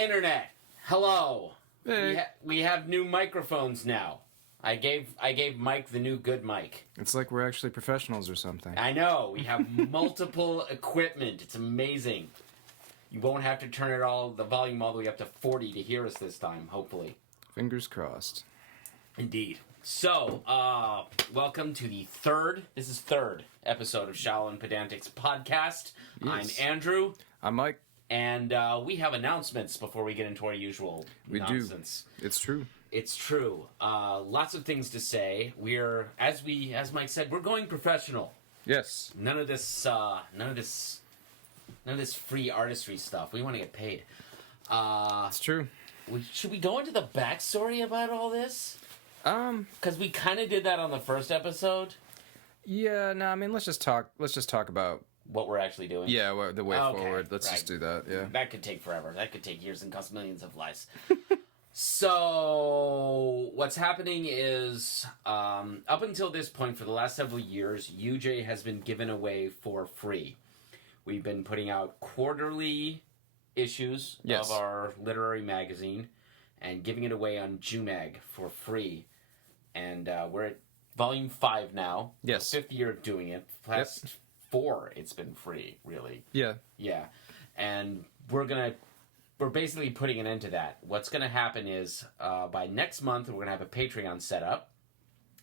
Internet, hello. Hey. We have new microphones now. I gave Mike the new good mic. It's like we're actually professionals or something. I know. We have multiple equipment. It's amazing. You won't have to turn the volume all the way up to 40 to hear us this time, hopefully. Fingers crossed. Indeed. So, welcome to the third episode of Shallow and Pedantic's podcast. Yes. I'm Andrew. I'm Mike. And we have announcements before we get into our usual nonsense. It's true. It's true. Lots of things to say. We're, as Mike said, we're going professional. Yes. None of this free artistry stuff. We want to get paid. It's true. Should we go into the backstory about all this? Because we kind of did that on the first episode. Yeah. No. I mean, let's just talk about what we're actually doing. Yeah. The way forward. Let's just do that. Yeah. That could take forever. That could take years and cost millions of lives. So, what's happening is, up until this point, for the last several years, UJ has been given away for free. We've been putting out quarterly issues of our literary magazine and giving it away on JUMAG for free. And we're at volume 5 now. Yes. The 5th year of doing it. Past 4, it's been free, really. Yeah. Yeah. And we're basically putting an end to that. What's going to happen is, by next month, we're going to have a Patreon set up.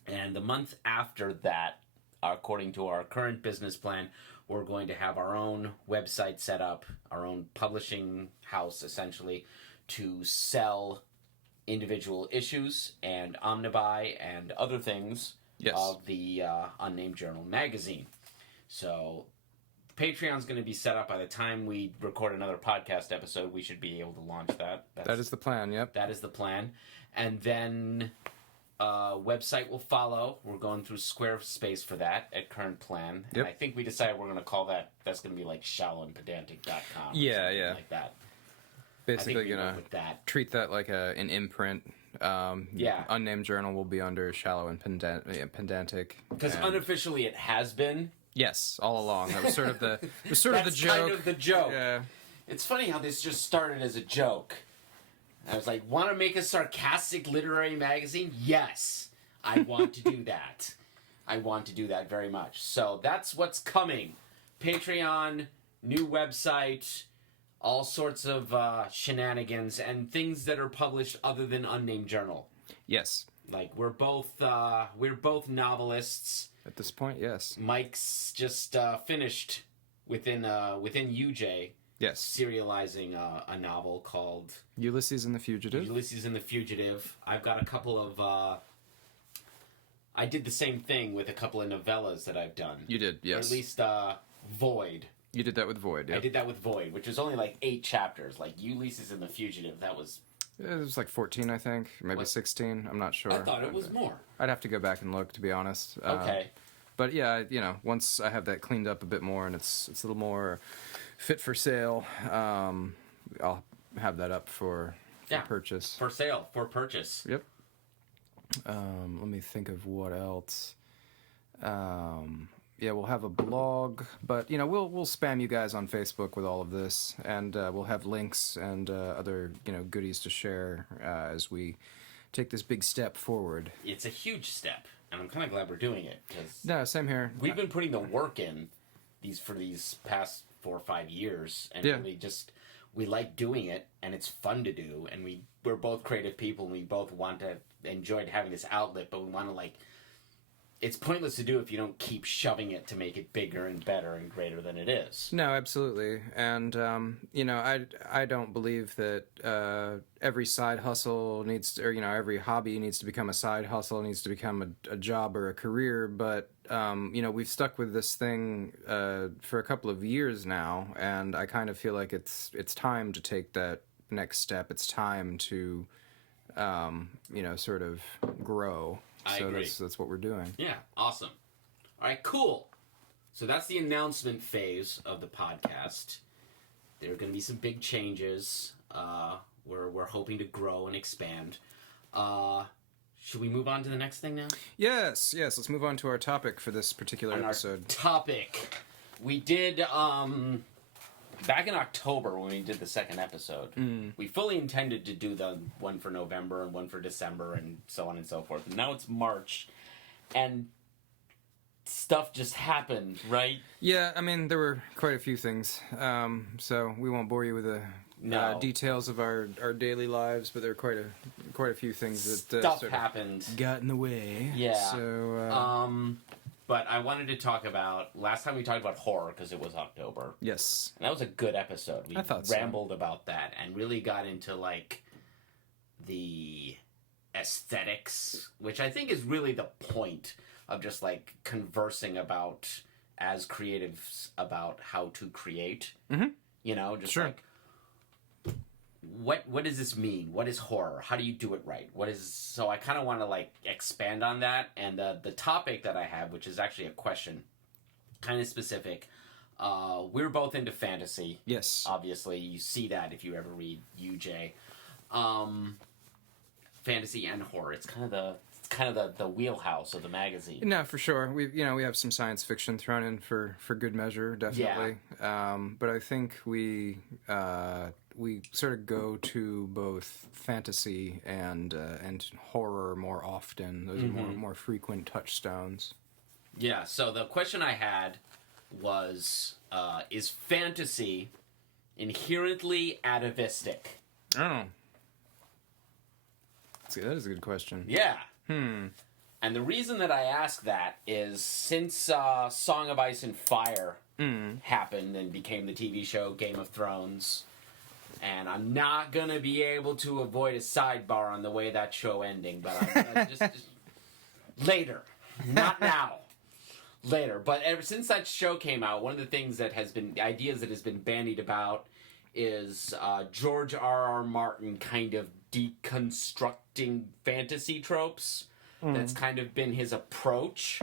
And the month after that, according to our current business plan, we're going to have our own website set up, our own publishing house, essentially, to sell individual issues and omnibuy and other things of the Unnamed Journal magazine. So Patreon's going to be set up by the time we record another podcast episode. We should be able to launch that. That is the plan, yep. That is the plan. And then website will follow. We're going through Squarespace for that at current plan. Yep. And I think we decided we're going to call that's going to be like shallowandpedantic.com. Yeah. Like that. Basically going to treat that like an imprint. Unnamed Journal will be under Shallow and Pedantic. Because unofficially it has been. Yes, all along. That was sort of the joke. That's kind of the joke. Yeah. It's funny how this just started as a joke. I was like, want to make a sarcastic literary magazine? Yes, I want to do that. I want to do that very much. So that's what's coming. Patreon, new website, all sorts of shenanigans, and things that are published other than Unnamed Journal. Yes. Like, we're both novelists. At this point, yes. Mike's just finished within UJ. Yes. Serializing a novel called Ulysses and the Fugitive. Ulysses and the Fugitive. I've got a couple of I did the same thing with a couple of novellas that I've done. You did, yes. Or at least Void. You did that with Void, yeah. I did that with Void, which was only like 8 chapters. Like Ulysses and the Fugitive, that was... It was like 14, I think. Maybe 16. I'm not sure. I thought it was more. I'd have to go back and look, to be honest. Okay. But yeah, once I have that cleaned up a bit more and it's a little more fit for sale, I'll have that up for purchase. For sale, for purchase. Yep. Let me think of what else. We'll have a blog, but we'll spam you guys on Facebook with all of this, and we'll have links and other goodies to share as we take this big step forward. It's a huge step, and I'm kind of glad we're doing it. No, same here. We've been putting the work in for these past 4 or 5 years, and we like doing it, and it's fun to do, and we're both creative people, and we both enjoyed having this outlet, but we want to it's pointless to do if you don't keep shoving it to make it bigger and better and greater than it is. No, absolutely. And, I don't believe that every side hustle every hobby needs to become a side hustle, needs to become a job or a career. But, we've stuck with this thing for a couple of years now, and I kind of feel like it's time to take that next step. It's time to, sort of grow. I agree. That's what we're doing. Yeah, awesome. All right, cool. So that's the announcement phase of the podcast. There are going to be some big changes. We're hoping to grow and expand. Should we move on to the next thing now? Yes. Let's move on to our topic for this particular episode. Our topic. We did back in October when we did the second episode, we fully intended to do the one for November and one for December and so on and so forth. And now it's March, and stuff just happened, right? Yeah, I mean, there were quite a few things. So we won't bore you with the details of our daily lives, but there are quite a few things that stuff happened, got in the way. Yeah. So. But I wanted to talk about last time we talked about horror because it was October. Yes. And that was a good episode. We I thought rambled about that and really got into like the aesthetics, which I think is really the point of just like conversing about as creatives about how to create. Mm-hmm. You know, just sure. like what does this mean? What is horror? How do you do it right? So I kind of want to like expand on that, and the topic that I have, which is actually a question, kind of specific. We're both into fantasy. Yes. Obviously, you see that if you ever read UJ. Fantasy and horror. It's kind of the wheelhouse of the magazine. No, for sure. We have some science fiction thrown in for good measure, definitely. Yeah. But I think we sort of go to both fantasy and horror more often. Those are more frequent touchstones. Yeah. So the question I had was, is fantasy inherently atavistic? Oh. That is a good question. Yeah. And the reason that I ask that is since Song of Ice and Fire happened and became the TV show Game of Thrones, and I'm not going to be able to avoid a sidebar on the way that show ending, but I'm gonna just later. Not now. Later. But ever since that show came out, one of the things that has been, ideas that has been bandied about is George R.R. Martin kind of deconstructing fantasy tropes. That's kind of been his approach.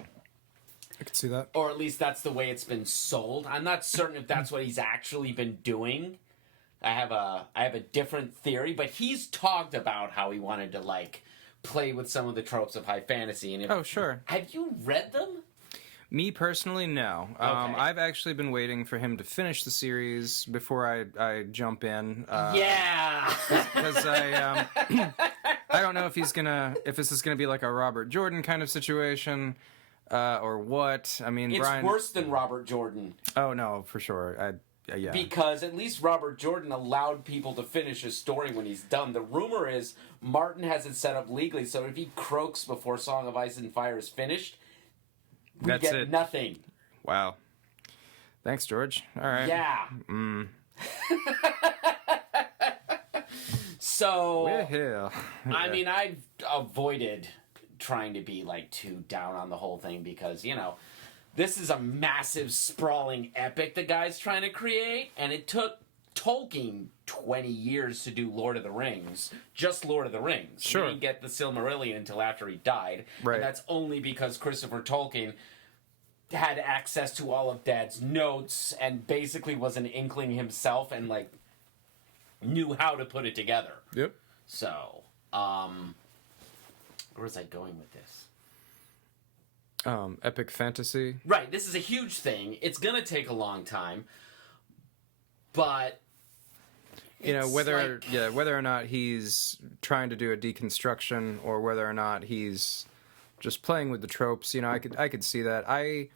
I could see that. Or at least that's the way it's been sold. I'm not certain if that's what he's actually been doing. I have a different theory, but he's talked about how he wanted to like play with some of the tropes of high fantasy. And oh, sure. Have you read them? Me personally, no. Okay. I've actually been waiting for him to finish the series before I jump in. Yeah. Because I don't know if this is gonna be like a Robert Jordan kind of situation, or what. I mean, it's Brian. Worse than Robert Jordan. Oh no, for sure. Yeah. Because at least Robert Jordan allowed people to finish his story when he's done. The rumor is Martin has it set up legally, so if he croaks before Song of Ice and Fire is finished, we get nothing. Wow. Thanks, George. All right. Yeah. So, yeah. I mean, I've avoided trying to be like too down on the whole thing because, you know, this is a massive, sprawling epic the guy's trying to create, and it took Tolkien 20 years to do Lord of the Rings, just Lord of the Rings. Sure. He didn't get the Silmarillion until after he died, right. And that's only because Christopher Tolkien had access to all of Dad's notes and basically was an inkling himself and, like, knew how to put it together. Yep. So, where was I going with this? Epic fantasy. Right, this is a huge thing. It's gonna take a long time, but whether or not he's trying to do a deconstruction or whether or not he's just playing with the tropes. I could see that.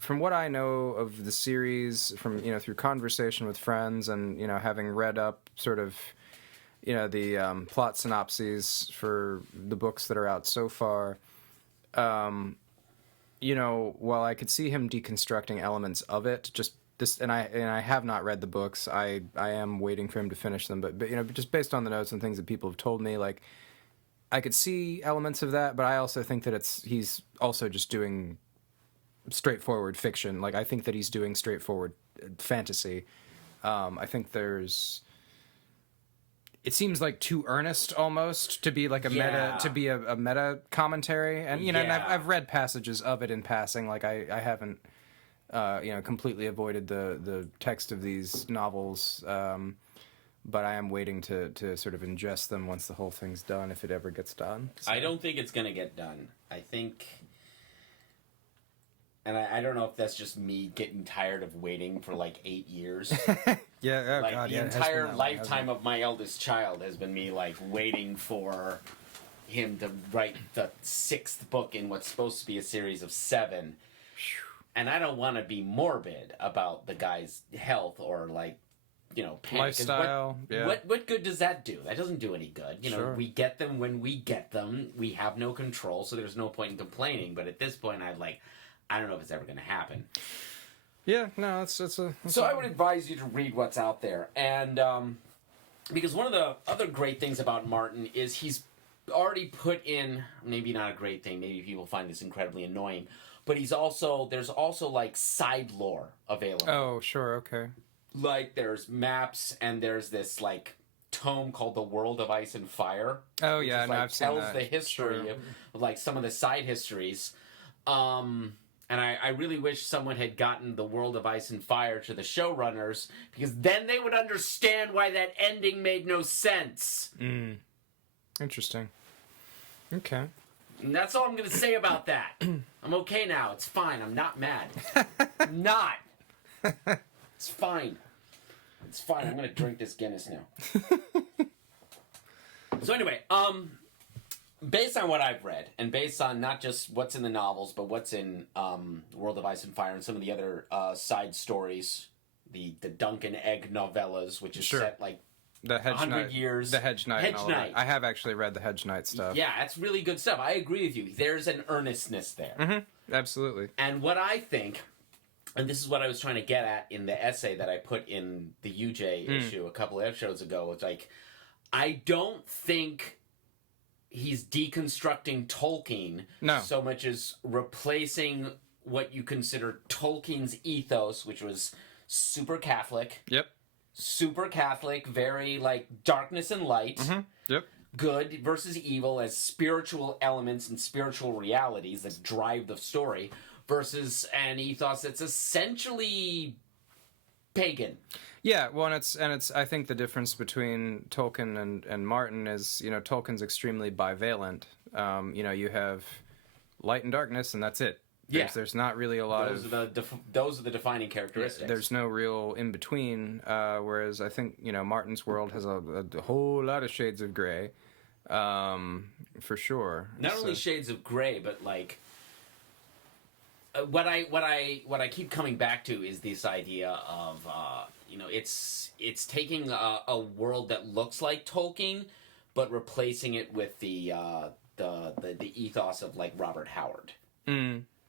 From what I know of the series, from through conversation with friends and having read up sort of the plot synopses for the books that are out so far. While I could see him deconstructing elements of it, and I have not read the books. I am waiting for him to finish them, but just based on the notes and things that people have told me, like I could see elements of that, but I also think that he's also just doing straightforward fiction. Like I think that he's doing straightforward fantasy. I think it seems like too earnest almost to be like a meta commentary, and and I've read passages of it in passing. Like I haven't completely avoided the text of these novels, but I am waiting to sort of ingest them once the whole thing's done, if it ever gets done. So. I don't think it's gonna get done. I think, and I don't know if that's just me getting tired of waiting for like 8 years. Yeah, oh like god, the yeah. it has been entire that long, hasn't lifetime of my eldest child has been me like waiting for him to write the 6th book in what's supposed to be a series of 7. And I don't want to be morbid about the guy's health or like, panic. 'Cause lifestyle. What good does that do? That doesn't do any good. Sure. We get them when we get them. We have no control, so there's no point in complaining. But at this point, I don't know if it's ever going to happen. Yeah, no, it's So I would advise you to read what's out there, and because one of the other great things about Martin is he's already put in, maybe not a great thing, maybe people find this incredibly annoying, but there's also like side lore available. Oh, sure, okay. Like there's maps, and there's this like tome called The World of Ice and Fire. Oh yeah, which no, like, I've seen tells that. the history Sure. of like some of the side histories. And I really wish someone had gotten The World of Ice and Fire to the showrunners, because then they would understand why that ending made no sense. Interesting. Okay. And that's all I'm going to say about that. I'm okay now. It's fine. I'm not mad. I'm not. It's fine. It's fine. I'm going to drink this Guinness now. So anyway, based on what I've read, and based on not just what's in the novels, but what's in World of Ice and Fire and some of the other side stories, the Duncan Egg novellas, which is Sure. set like The Hedge 100 Knight, years. the Hedge Knight, Hedge and all Knight. That. I have actually read the Hedge Knight stuff. Yeah, that's really good stuff. I agree with you. There's an earnestness there. Mm-hmm. Absolutely. And what I think, and this is what I was trying to get at in the essay that I put in the UJ issue a couple of episodes ago, it's like, I don't think he's deconstructing Tolkien so much as replacing what you consider Tolkien's ethos, which was super Catholic. Yep. Super Catholic, very like darkness and light. Yep. Good versus evil as spiritual elements and spiritual realities that drive the story, versus an ethos that's essentially pagan. Yeah, well, and it's. I think the difference between Tolkien and Martin is, Tolkien's extremely bivalent. You have light and darkness, and that's it. There's not really a lot those are the defining characteristics. There's no real in between. Whereas I think Martin's world has a whole lot of shades of gray, for sure. Not only shades of gray, but like what I keep coming back to is this idea of it's taking a world that looks like Tolkien, but replacing it with the ethos of like Robert Howard.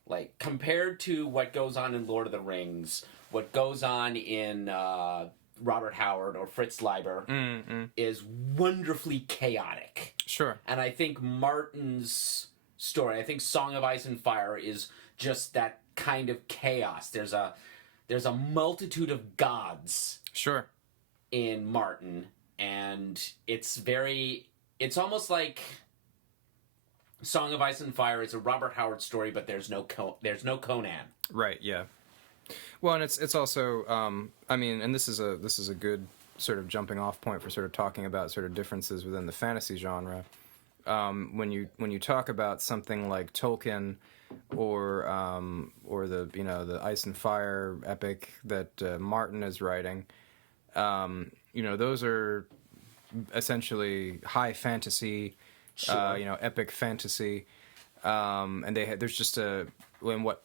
Like, compared to what goes on in Lord of the Rings, what goes on in Robert Howard or Fritz Leiber is wonderfully chaotic. Sure. And I think Martin's story, I think Song of Ice and Fire is just that kind of chaos. There's a multitude of gods. Sure. In Martin, and it's almost like Song of Ice and Fire is a Robert Howard story, but there's no Conan. Right. Yeah. Well, and it's also and this is a good sort of jumping off point for sort of talking about sort of differences within the fantasy genre. When you talk about something like Tolkien or the Ice and Fire epic that Martin is writing, those are essentially high fantasy. Sure. Epic fantasy, and there's just and what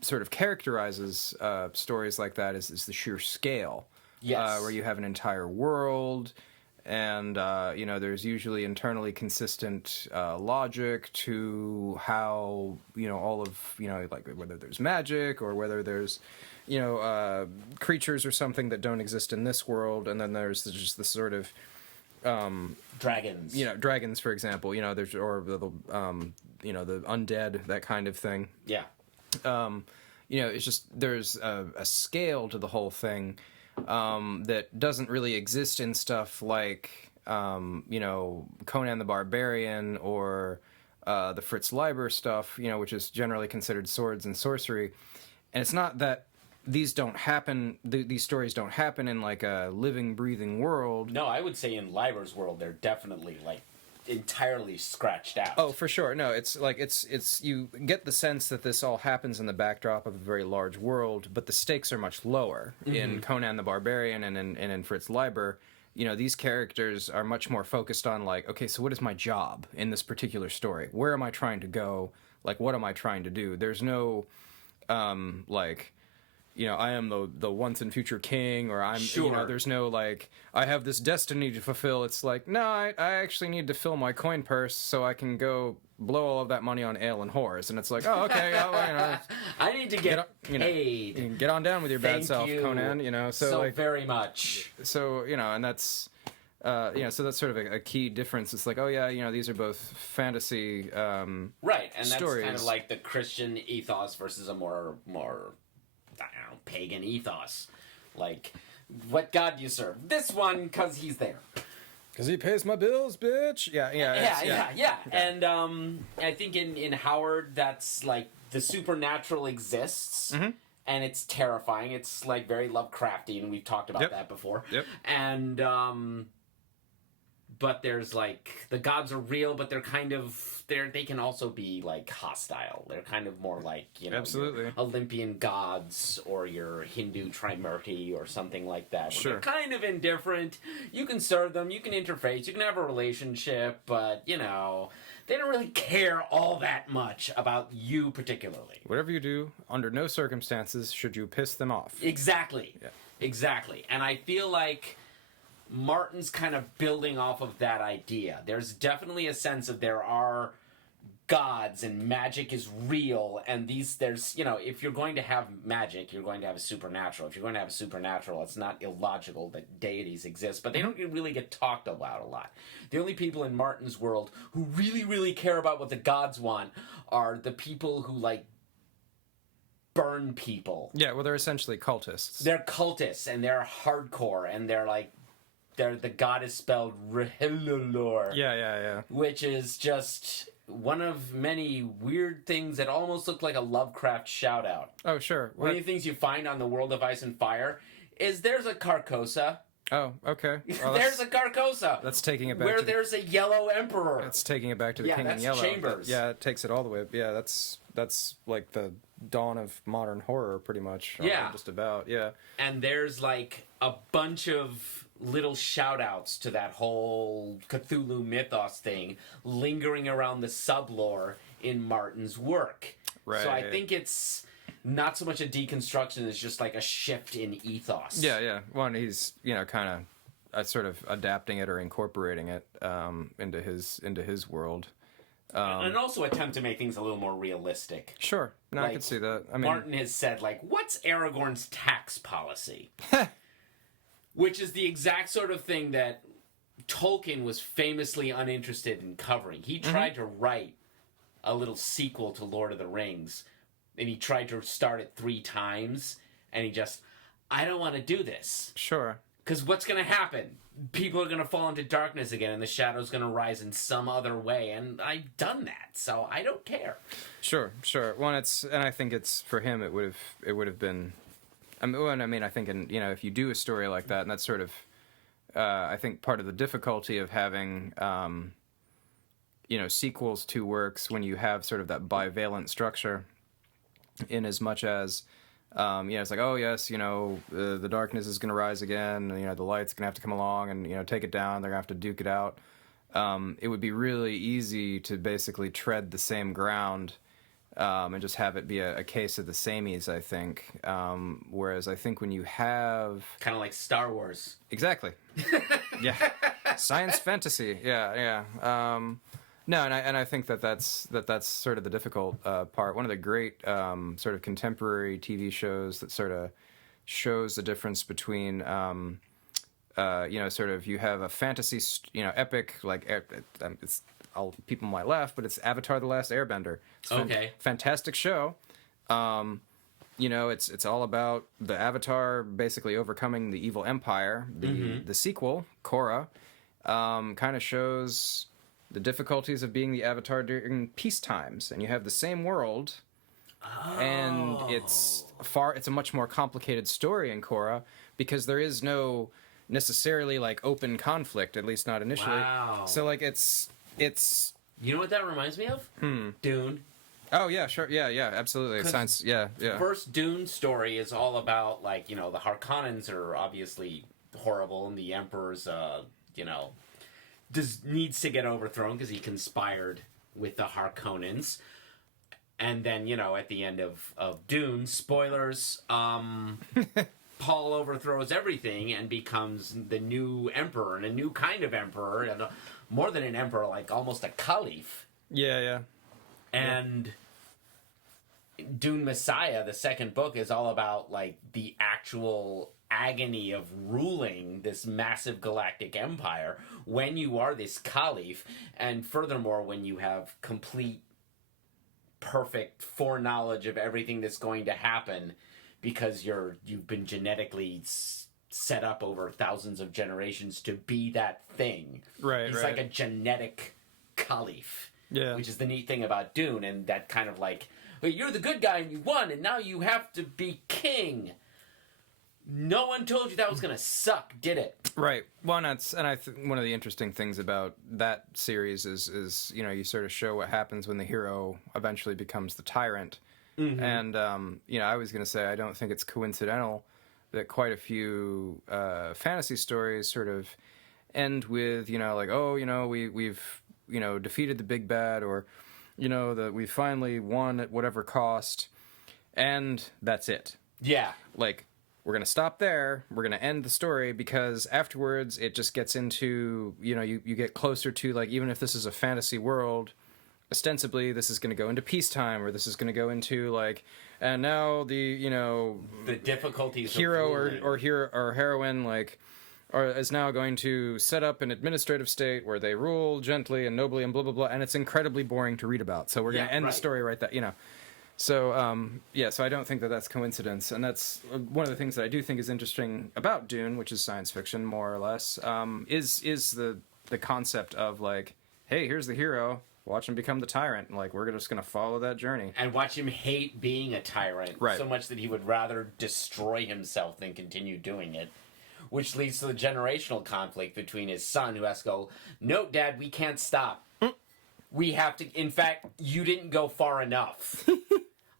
sort of characterizes stories like that is the sheer scale. Yes. Where you have an entire world, and there's usually internally consistent logic to how all of like whether there's magic or whether there's creatures or something that don't exist in this world, and then there's just this sort of dragons. Dragons, for example. There's or the undead, that kind of thing. Yeah. It's just there's a scale to the whole thing that doesn't really exist in stuff like Conan the Barbarian or the Fritz Leiber stuff. Which is generally considered swords and sorcery, and it's not that these don't happen. These stories don't happen in like a living, breathing world. No, I would say in Leiber's world, they're definitely like entirely scratched out. Oh, for sure. No, it's like it's you get the sense that this all happens in the backdrop of a very large world, but the stakes are much lower. In Conan the Barbarian and in Fritz Leiber, you know, these characters are much more focused on like, okay, so what is my job in this particular story? Where am I trying to go? Like, what am I trying to do? There's no like, you know, I am the once and future king, or I'm, you know, there's no like, I have this destiny to fulfill. It's like, no, I actually need to fill my coin purse so I can go blow all of that money on ale and whores. And it's like, oh, okay, well, you know, I need to get paid. You know, get on down with your bad self, Conan. You know, so like very much. So you know, and that's. You know, so that's sort of a key difference. It's like, oh yeah, you know, these are both fantasy right, and stories. That's kind of like the Christian ethos versus a more I don't know, pagan ethos. Like, what God do you serve? This one, because he's there. Because he pays my bills, bitch. Yeah. And I think in Howard, that's like the supernatural exists. And it's terrifying. It's like very Lovecraftian, and we've talked about that before. And but there's like the gods are real, but they're kind of they can also be like hostile. They're kind of more like, you know, absolutely Olympian gods or your Hindu Trimurti or something like that. Sure. They're kind of indifferent. You can serve them, you can interface, you can have a relationship, but you know, they don't really care all that much about you particularly. Whatever you do, under no circumstances should you piss them off. Exactly. Yeah. Exactly. And I feel like Martin's kind of building off of that idea. There's definitely a sense of there are gods and magic is real, and there's, you know, if you're going to have magic, you're going to have a supernatural. If you're going to have a supernatural, it's not illogical that deities exist, but they don't really get talked about a lot. The only people in Martin's world who really, really care about what the gods want are the people who, like, burn people. Yeah, well, they're essentially cultists. They're cultists, and they're hardcore, and they're like, the god is spelled Rehilulor. Yeah. Which is just one of many weird things that almost look like a Lovecraft shout-out. Oh, sure. One of the things you find on the World of Ice and Fire is there's a Carcosa. Oh, okay. Well, there's a Carcosa. That's taking it back where there's a yellow emperor. That's taking it back to the King in Yellow. Chambers. It takes it all the way. Yeah, that's like the dawn of modern horror, pretty much. Yeah. Just about, yeah. And there's like a bunch of little shout-outs to that whole Cthulhu mythos thing lingering around the sublore in Martin's work. Right. So I think it's not so much a deconstruction as just like a shift in ethos. Yeah. One, he's, you know, kind of sort of adapting it or incorporating it into his world. And also attempt to make things a little more realistic. Sure. No, I can see that. I mean, Martin has said, like, what's Aragorn's tax policy? Which is the exact sort of thing that Tolkien was famously uninterested in covering. He tried to write a little sequel to Lord of the Rings, and he tried to start it 3 times, and he just, I don't want to do this. Sure. Because what's going to happen? People are going to fall into darkness again, and the shadow's going to rise in some other way, and I've done that, so I don't care. Sure. Well, and I think it's, for him, it would have been, I mean, I think, if you do a story like that, and that's sort of, I think part of the difficulty of having, sequels to works when you have sort of that bivalent structure, in as much as, it's like, oh yes, the darkness is going to rise again, and, the light's going to have to come along and, take it down. They're going to have to duke it out. It would be really easy to basically tread the same ground, and just have it be a case of the samies, I think. Whereas I think when you have... Kind of like Star Wars. Exactly. Yeah. Science fantasy. Yeah. No, and I think that's sort of the difficult part. One of the great sort of contemporary TV shows that sort of shows the difference between, sort of you have a fantasy, epic, like it's... people might laugh, but it's Avatar: The Last Airbender. It's a fantastic show. It's all about the Avatar basically overcoming the evil empire. The sequel, Korra, kind of shows the difficulties of being the Avatar during peace times, and you have the same world, and it's a much more complicated story in Korra because there is no necessarily like open conflict, at least not initially. Wow. So like it's It's... You know what that reminds me of? Dune. Oh, yeah, sure. Yeah, absolutely. Science, yeah. First Dune story is all about, like, the Harkonnens are obviously horrible, and the Emperor's, needs to get overthrown because he conspired with the Harkonnens. And then, at the end of Dune, spoilers, Paul overthrows everything and becomes the new emperor, and a new kind of emperor, and more than an emperor, like almost a caliph. Yeah. And Dune Messiah, the second book, is all about like the actual agony of ruling this massive galactic empire when you are this caliph, and furthermore when you have complete perfect foreknowledge of everything that's going to happen because you've been genetically set up over thousands of generations to be that thing. Right. He's like a genetic caliph. Yeah. Which is the neat thing about Dune, and that kind of like, well, you're the good guy and you won, and now you have to be king. No one told you that was going to suck, did it? Right. Well, and I think one of the interesting things about that series is you sort of show what happens when the hero eventually becomes the tyrant. Mm-hmm. And, I was going to say, I don't think it's coincidental that quite a few fantasy stories sort of end with, we've defeated the big bad, or, that we finally won at whatever cost, and that's it. Yeah. Like, we're going to stop there, we're going to end the story, because afterwards it just gets into, you get closer to, like, even if this is a fantasy world, ostensibly this is going to go into peacetime, or this is going to go into, like, and now the difficulties hero or heroine, like, is now going to set up an administrative state where they rule gently and nobly and blah, blah, blah, and it's incredibly boring to read about. So we're going to end the story right there, So, so I don't think that that's coincidence. And that's one of the things that I do think is interesting about Dune, which is science fiction, more or less, is the concept of, like, hey, here's the hero, watch him become the tyrant. And, like, we're just going to follow that journey. And watch him hate being a tyrant so much that he would rather destroy himself than continue doing it. Which leads to the generational conflict between his son, who has to go, no, Dad, we can't stop. We have to... In fact, you didn't go far enough.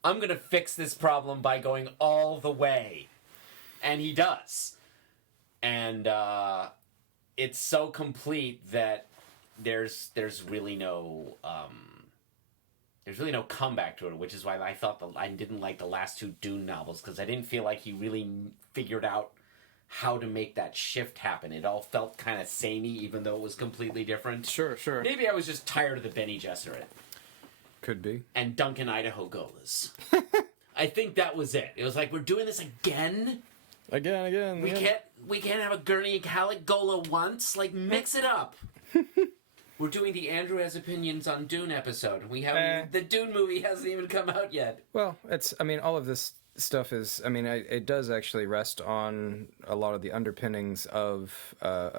I'm going to fix this problem by going all the way. And he does. And it's so complete that there's really no... there's really no comeback to it, which is why I thought I didn't like the last two Dune novels, because I didn't feel like he really figured out how to make that shift happen. It all felt kind of samey, even though it was completely different. Sure. Maybe I was just tired of the Bene Gesserit. Could be. And Duncan Idaho Golas. I think that was it. It was like, we're doing this again? Again. We can't have a Gurney Halleck Gola once? Like, mix it up. We're doing the Andrew Has Opinions on Dune episode. We haven't... The Dune movie hasn't even come out yet. Well, all of this stuff is, it does actually rest on a lot of the underpinnings of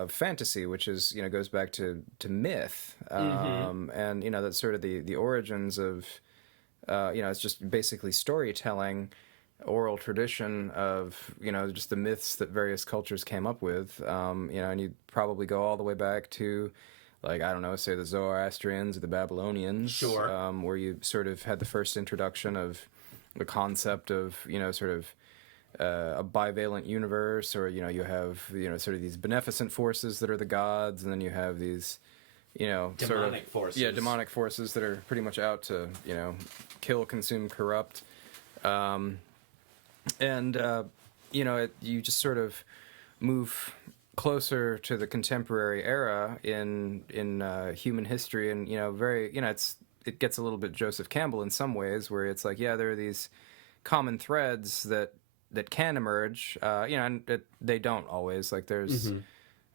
fantasy, which is, goes back to myth, and that's sort of the origins of, it's just basically storytelling, oral tradition of, just the myths that various cultures came up with, and you probably go all the way back to, like, I don't know, say the Zoroastrians or the Babylonians, sure, where you sort of had the first introduction of the concept of, sort of a bivalent universe, or, you have, sort of these beneficent forces that are the gods, and then you have these, demonic forces. Yeah, demonic forces that are pretty much out to, kill, consume, corrupt. You just sort of move closer to the contemporary era in human history, and, very, it gets a little bit Joseph Campbell in some ways, where it's like, yeah, there are these common threads that can emerge, and they don't always. Like, there's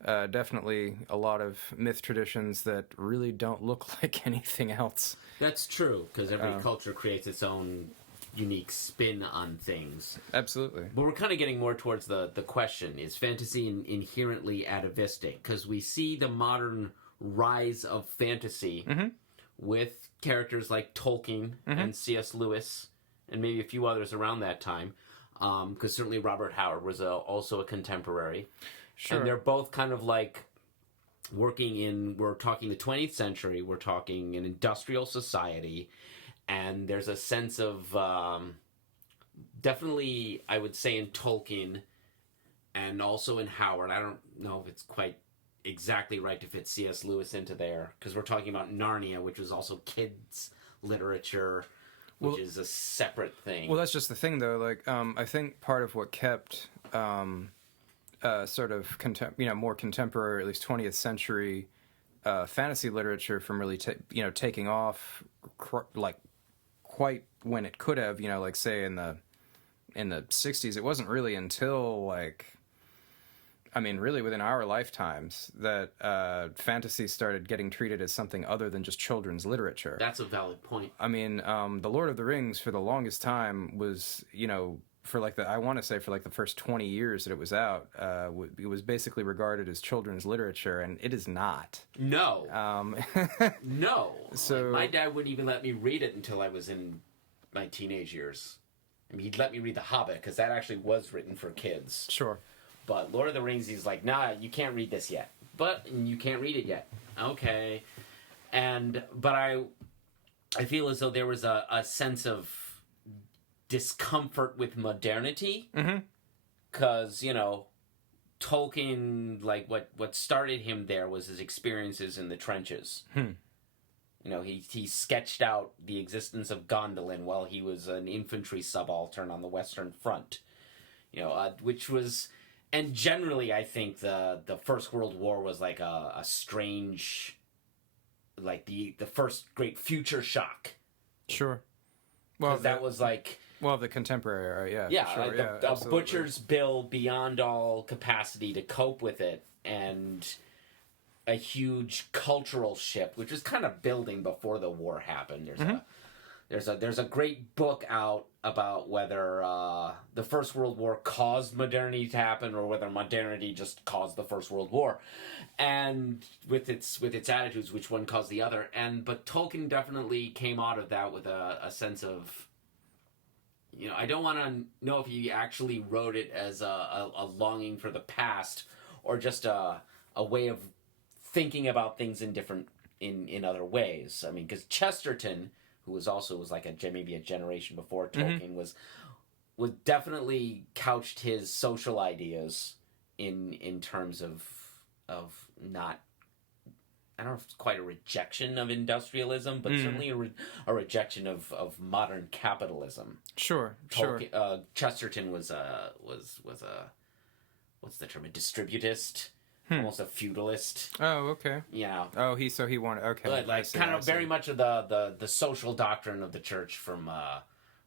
definitely a lot of myth traditions that really don't look like anything else. That's true, because every culture creates its own unique spin on things. Absolutely. But we're kind of getting more towards the question, is fantasy inherently atavistic? Because we see the modern rise of fantasy with characters like Tolkien and C.S. Lewis, and maybe a few others around that time, because certainly Robert Howard was also a contemporary. Sure. And they're both kind of like we're talking the 20th century, we're talking an industrial society, and there's a sense of definitely, I would say, in Tolkien and also in Howard. I don't know if it's quite exactly right to fit C.S. Lewis into there, because we're talking about Narnia, which was also kids literature, which is a separate thing. Well, that's just the thing, though. Like, I think part of what kept sort of more contemporary, at least 20th century fantasy literature from really taking off like quite when it could have, like say in the 60s, it wasn't really until really within our lifetimes that fantasy started getting treated as something other than just children's literature. That's a valid point. I mean, The Lord of the Rings for the longest time was, for I want to say for the first 20 years that it was out, it was basically regarded as children's literature, and it is not. No. No. So my dad wouldn't even let me read it until I was in my teenage years. I mean, he'd let me read The Hobbit, because that actually was written for kids. Sure. But Lord of the Rings, he's like, nah, you can't read this yet. But you can't read it yet. Okay. But I feel as though there was a sense of discomfort with modernity. Because, Tolkien, what started him there was his experiences in the trenches. He sketched out the existence of Gondolin while he was an infantry subaltern on the Western Front. Which was... And generally, I think the First World War was like a strange, like the first great future shock. Sure. Well, that was like... Well, the contemporary era, yeah. Yeah, sure, a butcher's bill beyond all capacity to cope with it, and a huge cultural shift, which was kind of building before the war happened. There's a great book out about whether the First World War caused modernity to happen, or whether modernity just caused the First World War, and with its attitudes, which one caused the other. But Tolkien definitely came out of that with a sense of, I don't want to know if he actually wrote it as a longing for the past, or just a way of thinking about things in other ways. I mean, because Chesterton, who was maybe a generation before Tolkien, was definitely couched his social ideas in terms of not, I don't know if it's quite a rejection of industrialism, but certainly a rejection of modern capitalism. Sure. Chesterton was a what's the term? A distributist. Almost a feudalist. Oh, okay. Oh, he wanted, okay. But kind of very much of the social doctrine of the church from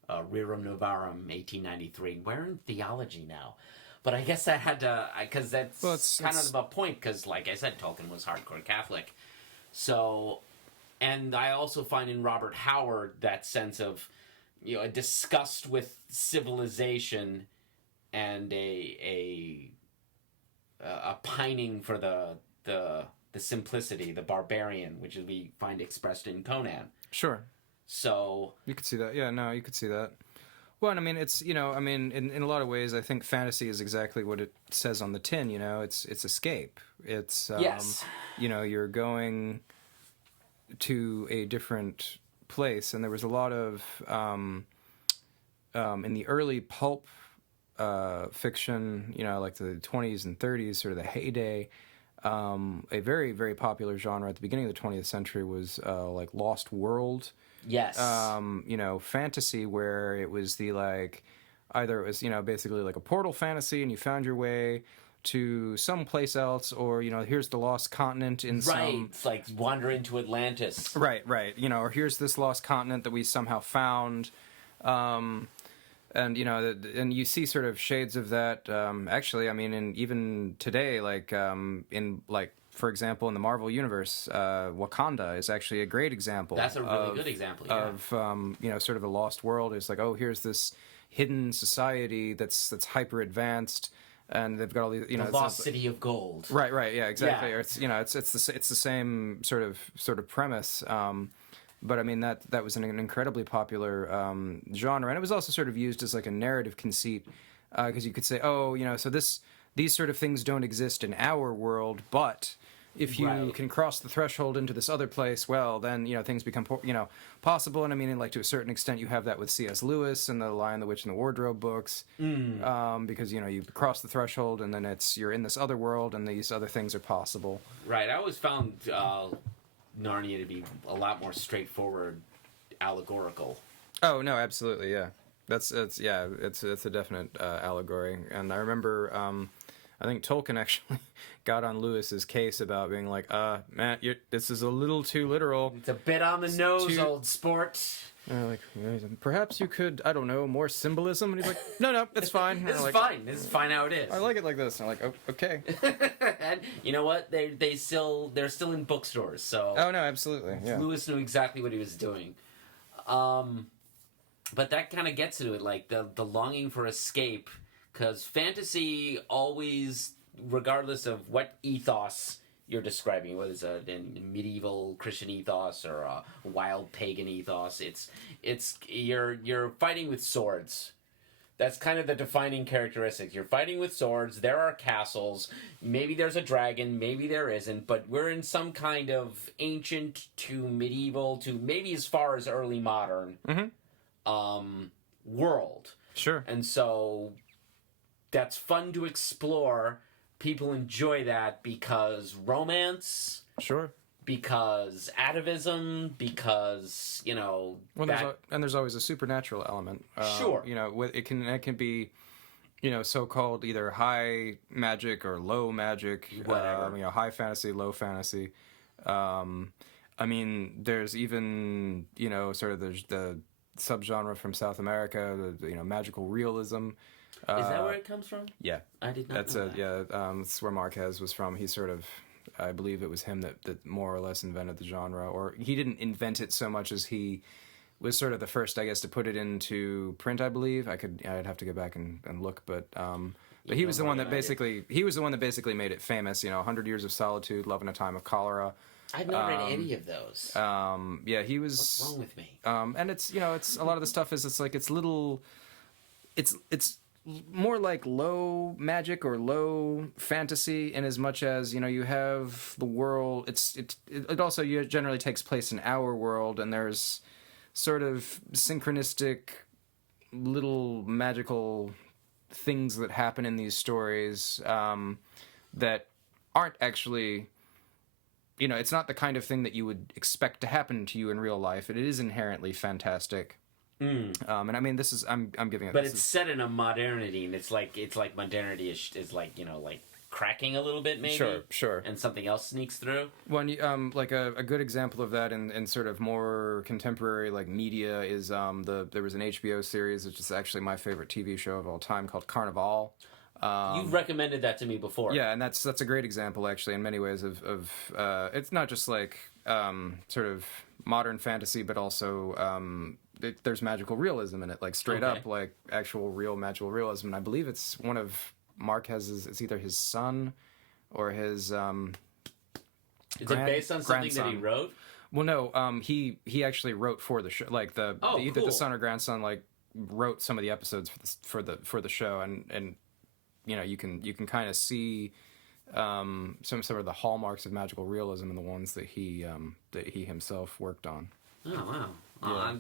Rerum Novarum, 1893. We're in theology now. But I guess that had to, because that's kind of the point, because like I said, Tolkien was hardcore Catholic. So, and I also find in Robert Howard that sense of, a disgust with civilization and a pining for the simplicity, the barbarian, which we find expressed in Conan. Sure. So you could see that. Yeah, no, you could see that. Well, and I mean, it's in a lot of ways, I think fantasy is exactly what it says on the tin. It's escape. It's yes. You're going to a different place, and there was a lot of in the early pulp fiction, like the 20s and 30s, sort of the heyday. A very, very popular genre at the beginning of the 20th century was like Lost World. Yes. Fantasy, where it was either it was, basically like a portal fantasy and you found your way to someplace else, or, here's the lost continent in some... It's like wander into Atlantis. Right. Or here's this lost continent that we somehow found. And and you see sort of shades of that. Actually, I mean, even today, for example, in the Marvel universe, Wakanda is actually a great example. That's a really good example. Yeah. Of sort of a lost world. It's like, oh, here's this hidden society that's hyper advanced, and they've got all these, the lost city of gold. Right. Yeah, exactly. Yeah. Or it's the same sort of premise. But I mean that was an incredibly popular genre, and it was also sort of used as like a narrative conceit, because you could say, oh, so these sort of things don't exist in our world, but if you Right. can cross the threshold into this other place, well, then, things become, possible. And I mean, like, to a certain extent, you have that with C.S. Lewis and the Lion, the Witch, and the Wardrobe books. Because, you cross the threshold and then you're in this other world and these other things are possible. Right. I always found Narnia to be a lot more straightforward, allegorical. Oh, no, absolutely, yeah. It's a definite allegory. And I remember, I think Tolkien actually got on Lewis's case about being like, Matt, this is a little too literal. It's a bit on the nose, old sport. Like, perhaps you could, I don't know, more symbolism. And he's like, no, it's fine. It's like, fine. This is fine how it is. I like it like this. And I'm like, oh, okay. And you know what? They're still in bookstores. So Oh no, absolutely. Yeah. Lewis knew exactly what he was doing. But that kind of gets into it, like the longing for escape, because fantasy always, regardless of what ethos you're describing, whether it's a medieval Christian ethos or a wild pagan ethos, you're fighting with swords. That's kind of the defining characteristic. You're fighting with swords. There are castles. Maybe there's a dragon. Maybe there isn't. But we're in some kind of ancient to medieval to maybe as far as early modern world. Sure. And so that's fun to explore. People enjoy that because romance, Sure. because atavism, because, There's always a supernatural element. Sure. It can be, so-called either high magic or low magic. Whatever. High fantasy, low fantasy. I mean, there's even, sort of the subgenre from South America, the magical realism. Is that where it comes from? Yeah. I did not know that. That's where Marquez was from. He sort of, I believe it was him that more or less invented the genre, or he didn't invent it so much as he was sort of the first, I guess, to put it into print. I believe I'd have to go back and look, but he was the one that basically made it famous. 100 Years of Solitude, Love in a Time of Cholera. I've not read any of those. He was. What's wrong with me? And it's it's a lot of the stuff is it's more like low magic or low fantasy in as much as you have the world. It also generally takes place in our world, and there's sort of synchronistic little magical things that happen in these stories that aren't actually. It's not the kind of thing that you would expect to happen to you in real life. It is inherently fantastic. And I mean, this is I'm giving it. But it's set in a modernity, and it's like modernity is like like cracking a little bit, maybe. Sure. And something else sneaks through. One like a good example of that in sort of more contemporary like media is there was an HBO series which is actually my favorite TV show of all time called Carnival. You've recommended that to me before. Yeah, and that's a great example actually in many ways of it's not just like sort of modern fantasy, but also there's magical realism in it, like straight up like actual real magical realism. And I believe it's one of Marquez's. It's either his son or his. Is it based on something that he wrote? Well, no. He actually wrote for the show, like either the son or grandson like wrote some of the episodes for the show, and you can kind of see some of the hallmarks of magical realism in the ones that he himself worked on. Oh wow! Yeah.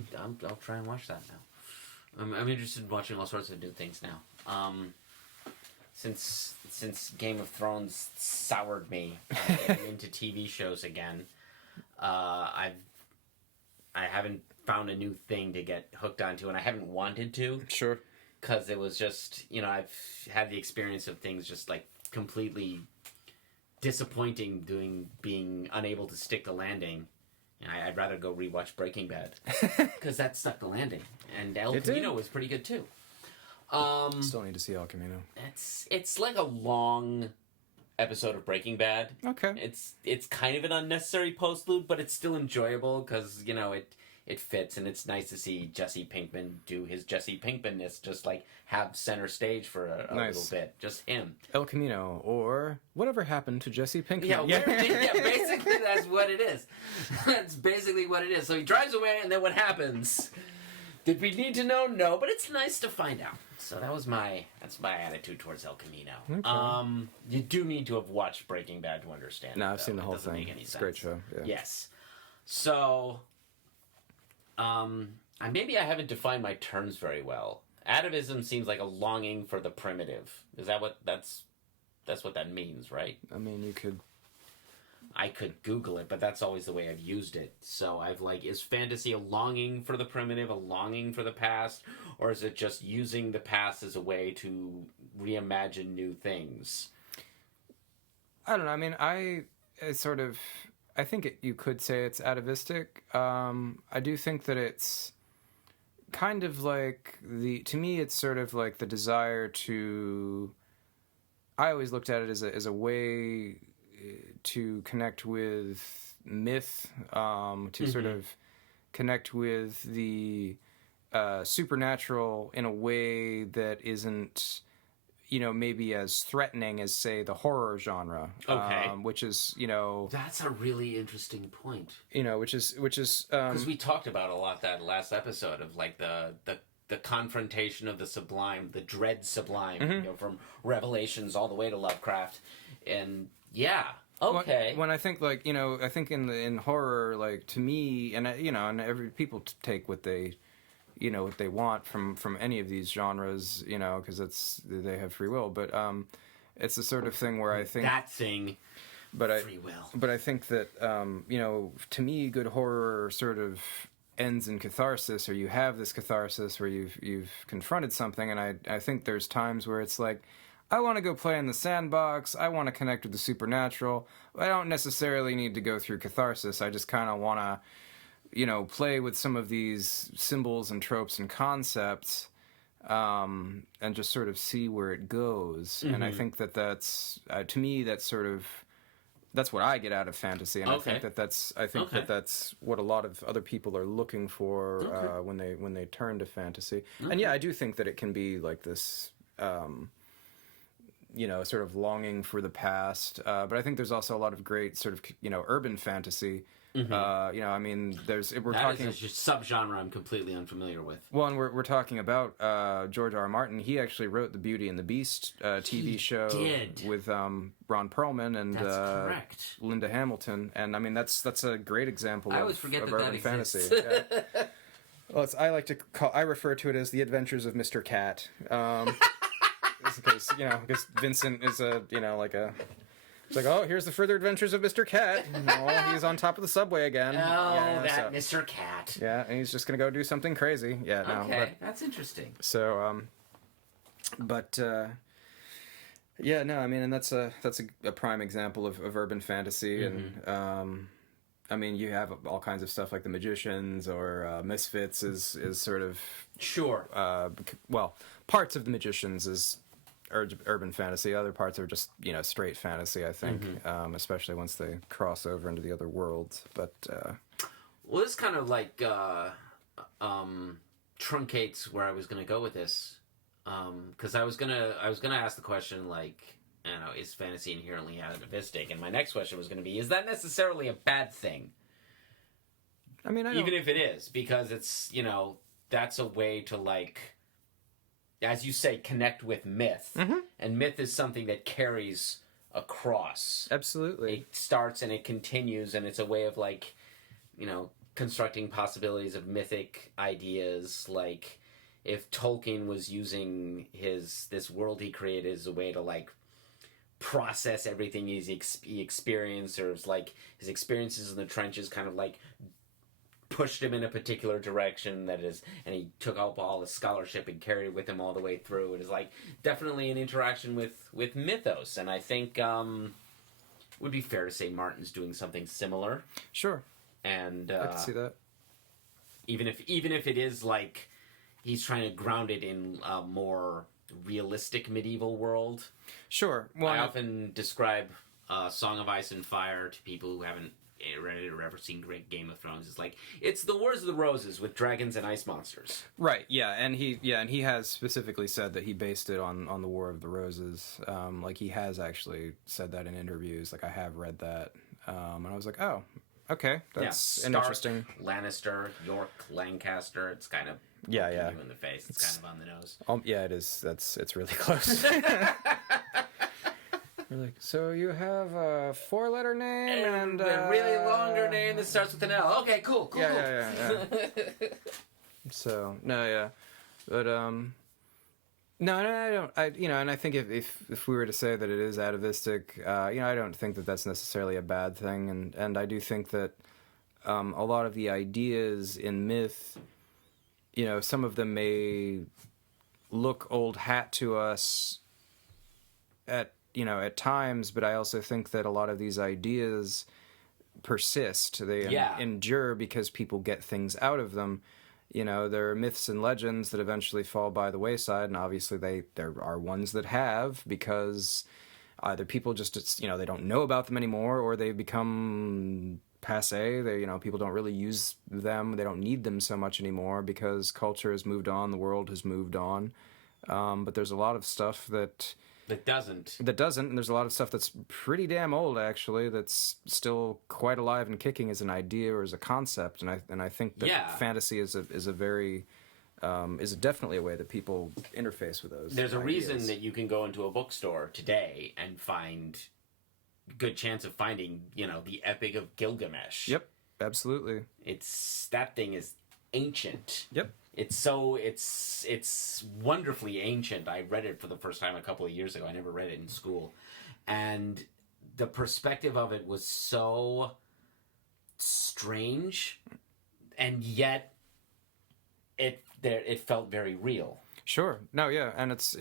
I'll try and watch that now. I'm interested in watching all sorts of new things now. Since Game of Thrones soured me getting into TV shows again, I haven't found a new thing to get hooked onto, and I haven't wanted to. Sure. Because it was just, I've had the experience of things just like completely disappointing being unable to stick the landing. And I'd rather go rewatch Breaking Bad because that stuck the landing. And El Camino was pretty good too. Still need to see El Camino. It's like a long episode of Breaking Bad. Okay. It's kind of an unnecessary postlude, but it's still enjoyable because it fits, and it's nice to see Jesse Pinkman do his Jesse Pinkmanness, just like have center stage for a little bit, just him. El Camino, or whatever happened to Jesse Pinkman. Yeah, basically that's what it is. That's basically what it is. So he drives away, and then what happens? Did we need to know? No, but it's nice to find out. So that's my attitude towards El Camino. Okay. You do need to have watched Breaking Bad to understand. No, it, I've seen the whole thing. Make any it's sense. a great show. Yeah. Yes. So, maybe I haven't defined my terms very well. Atavism seems like a longing for the primitive. Is that what that's what that means, right? I mean, you could. I could Google it, but that's always the way I've used it. So I've is fantasy a longing for the primitive, a longing for the past, or is it just using the past as a way to reimagine new things? I don't know. I mean, I think you could say it's atavistic. I do think that it's kind of to me, it's sort of like the desire to. I always looked at it as a way to connect with myth, to sort of connect with the supernatural in a way that isn't, maybe as threatening as, say, the horror genre. Okay. Which is, That's a really interesting point. Which is because we talked about a lot that last episode of the confrontation of the sublime, the dread sublime, from Revelations all the way to Lovecraft, and yeah. Okay. When I think I think in horror, to me, and and every people take what they, what they want from any of these genres, because they have free will. But it's the sort of thing where I think that thing, free will. But I think that to me, good horror sort of ends in catharsis, or you have this catharsis where you've confronted something, and I think there's times where it's like, I want to go play in the sandbox. I want to connect with the supernatural. I don't necessarily need to go through catharsis. I just kind of want to, play with some of these symbols and tropes and concepts, and just sort of see where it goes. And I think that's to me, that's what I get out of fantasy, and I think that's what a lot of other people are looking for when they turn to fantasy. And yeah, I do think that it can be like this. Sort of longing for the past. But I think there's also a lot of great sort of, urban fantasy. I mean, we're talking... That is a subgenre I'm completely unfamiliar with. Well, and we're talking about George R. R. Martin. He actually wrote the Beauty and the Beast TV show with Ron Perlman and Linda Hamilton. And I mean, that's a great example of urban fantasy. Yeah. Well, I refer to it as the Adventures of Mr. Cat. Because Vincent is it's like, oh, here's the further adventures of Mr. Cat. Oh, he's on top of the subway again. Oh, Mr. Cat. Yeah, and he's just gonna go do something crazy. Yeah, okay, that's interesting. So, yeah, no, I mean, and that's a prime example of urban fantasy, and I mean, you have all kinds of stuff like The Magicians or Misfits is sort of sure. Parts of The Magicians is urban fantasy. Other parts are just straight fantasy. I think, especially once they cross over into the other worlds. But well, this kind of truncates where I was going to go with this, because I was gonna ask the question is fantasy inherently atavistic? And my next question was going to be, is that necessarily a bad thing? I mean, even if it is, because it's that's a way to as you say, connect with myth. And myth is something that carries across. Absolutely. It starts and it continues, and it's a way of constructing possibilities of mythic ideas. Like if Tolkien was using this world he created as a way to process everything he experienced, or his experiences in the trenches kind of pushed him in a particular direction and he took up all his scholarship and carried it with him all the way through. It is definitely an interaction with mythos, and I think it would be fair to say Martin's doing something similar. Sure. And I can see that. Even if it is he's trying to ground it in a more realistic medieval world. Sure. Well, I often describe Song of Ice and Fire to people who haven't read it or ever seen Great Game of Thrones. It's the Wars of the Roses with dragons and ice monsters. Right. Yeah, and he has specifically said that he based it on the War of the Roses. He has actually said that in interviews. I have read that, and I was like, oh, okay, that's an interesting. Lannister, York, Lancaster. It's kind of Yeah, poking yeah. you in the face. It's kind of on the nose. Yeah, it is. It's really close. You're like, so you have a 4-letter name and a really longer name that starts with an L. Okay, cool. Yeah. So no, yeah, but no, I don't. And I think if we were to say that it is atavistic, I don't think that that's necessarily a bad thing, and I do think that a lot of the ideas in myth, some of them may look old hat to us at times, but I also think that a lot of these ideas persist. They endure because people get things out of them. There are myths and legends that eventually fall by the wayside, and obviously there are ones that have, because either people just they don't know about them anymore, or they've become passé. People don't really use them. They don't need them so much anymore because culture has moved on, the world has moved on. But there's a lot of stuff that doesn't, and there's a lot of stuff that's pretty damn old, actually, that's still quite alive and kicking as an idea or as a concept. And I think that fantasy is definitely a way that people interface with those. There's a ideas. reason that you can go into a bookstore today and find good chance of finding the Epic of Gilgamesh. Yep, absolutely. That thing is ancient. Yep. It's wonderfully ancient. I read it for the first time a couple of years ago. I never read it in school. And the perspective of it was so strange, and yet it felt very real. Sure. No, yeah, and it's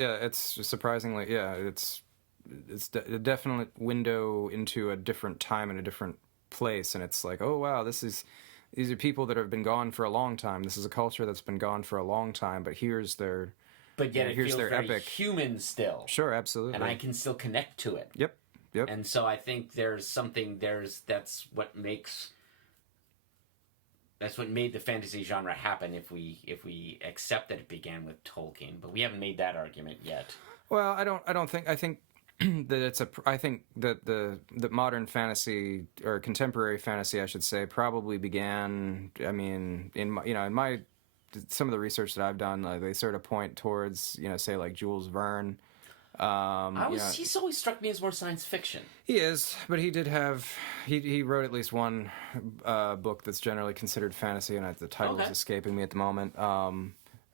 surprisingly, it's a definite window into a different time and a different place, and it's like, oh wow, these are people that have been gone for a long time. This is a culture that's been gone for a long time, but here's their... But yet it here's feels their very epic. Human still. Sure, absolutely. And I can still connect to it. Yep. And so I think that's what made the fantasy genre happen, if we accept that it began with Tolkien. But we haven't made that argument yet. Well, I think that I think that the modern fantasy, or contemporary fantasy, I should say, probably began. I mean, in my some of the research that I've done, they sort of point towards say like Jules Verne. He's always struck me as more science fiction. He is, but he did have he wrote at least one book that's generally considered fantasy, and the title is escaping me at the moment.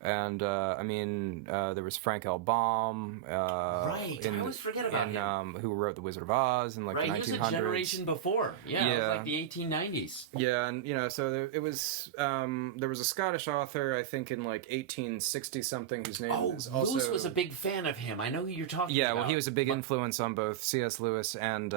There was Frank L. Baum. I always forget about him. Who wrote The Wizard of Oz in the 1900s. He was a generation before. Yeah, it was like the 1890s. Yeah, and so there was a Scottish author, I think in like 1860 something, whose name is also... Lewis was a big fan of him. I know who you're talking about. Yeah, well, he was a big influence on both C.S. Lewis and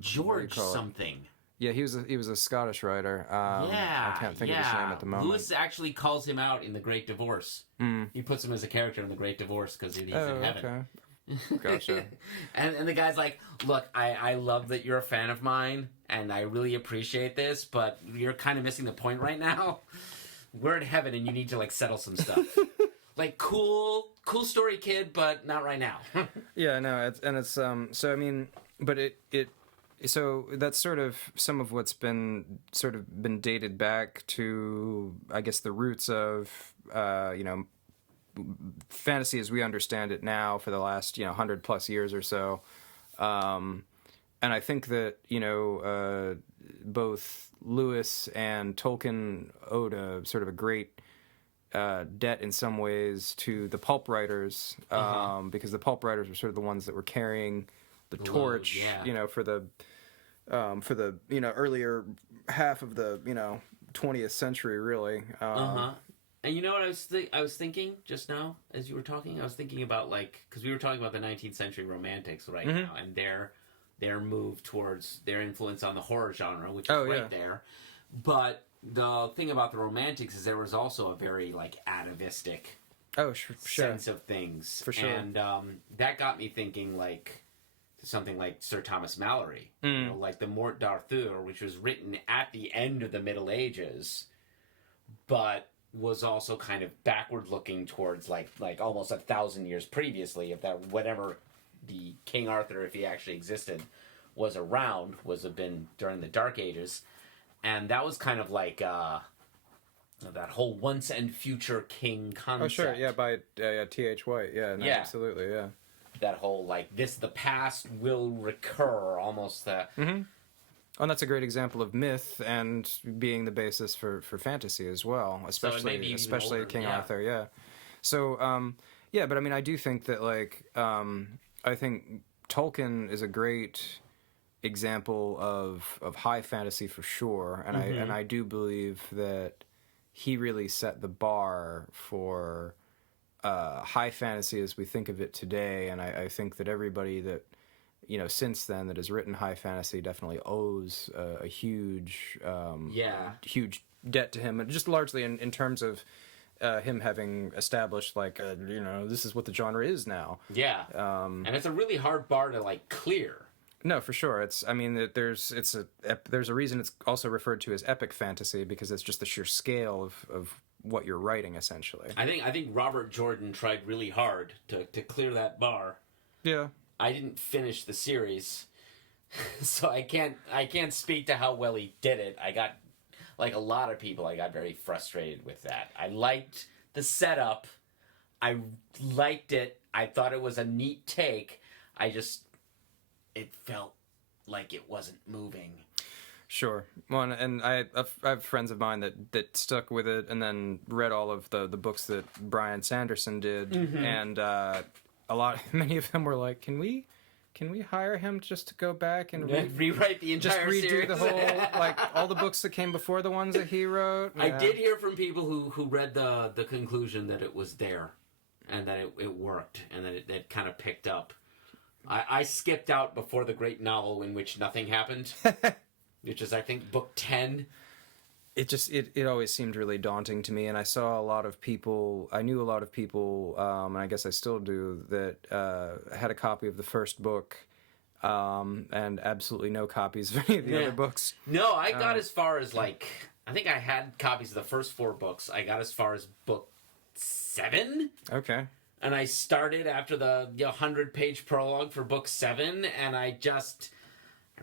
George something. Yeah, he was a Scottish writer. I can't think of his name at the moment. Lewis actually calls him out in The Great Divorce. He puts him as a character in The Great Divorce because he's in heaven. Okay. Gotcha. and the guy's like, look, I love that you're a fan of mine, and I really appreciate this, but you're kind of missing the point right now. We're in heaven, and you need to like settle some stuff. Like, cool story, kid, but not right now. Yeah, no, So that's sort of some of what's been dated back to, I guess, the roots of, fantasy as we understand it now for the last, 100 plus years or so. And I think that, both Lewis and Tolkien owed a sort of a great debt in some ways to the pulp writers, because the pulp writers were sort of the ones that were carrying the torch, for the earlier half of the 20th century, really. And you know what I was thinking just now as you were talking? I was thinking about because we were talking about the 19th century romantics right now, and their move towards their influence on the horror genre, which is there. But the thing about the romantics is there was also a very atavistic sense of things, for sure, and that got me thinking something like Sir Thomas Malory, like the Morte d'Arthur, which was written at the end of the Middle Ages, but was also kind of backward looking towards like almost 1,000 years previously, if that whatever the King Arthur, if he actually existed, was around, have been during the Dark Ages, and that was kind of like that whole once and future king concept. Oh, sure, yeah, by T.H. White, yeah, no, Yeah. absolutely, yeah. That whole, like, the past will recur, almost the... Mm-hmm. Oh, and that's a great example of myth and being the basis for fantasy as well, especially King Arthur, yeah. So, yeah, but I mean, I do think that, like, I think Tolkien is a great example of high fantasy for sure, and I do believe that he really set the bar for high fantasy as we think of it today, and I think that everybody that since then that has written high fantasy definitely owes a huge huge debt to him, and just largely in terms of him having established like this is what the genre is now. And it's a really hard bar to like clear. No, for sure. There's a reason it's also referred to as epic fantasy, because it's just the sheer scale of what you're writing, essentially. I think Robert Jordan tried really hard to clear that bar. Yeah. I didn't finish the series, so I can't speak to how well he did it. I got, like a lot of people, I got very frustrated with that. I liked the setup. I liked it. I thought it was a neat take. It felt like it wasn't moving. Sure. Well, and I have friends of mine that stuck with it and then read all of the books that Bryan Sanderson did, and many of them were like, can we hire him just to go back and rewrite the entire series? Just redo the whole, like, all the books that came before the ones that he wrote? Yeah. I did hear from people who read the conclusion that it was there, and that it worked, and that it kind of picked up. I skipped out before the great novel in which nothing happened, which is, I think, book 10. It always seemed really daunting to me, and I knew a lot of people, and I guess I still do, that had a copy of the first book, and absolutely no copies of any of the other books. No, I got as far as, like, I think I had copies of the first 4 books. I got as far as book 7. Okay. And I started after the 100-page prologue for book 7, and I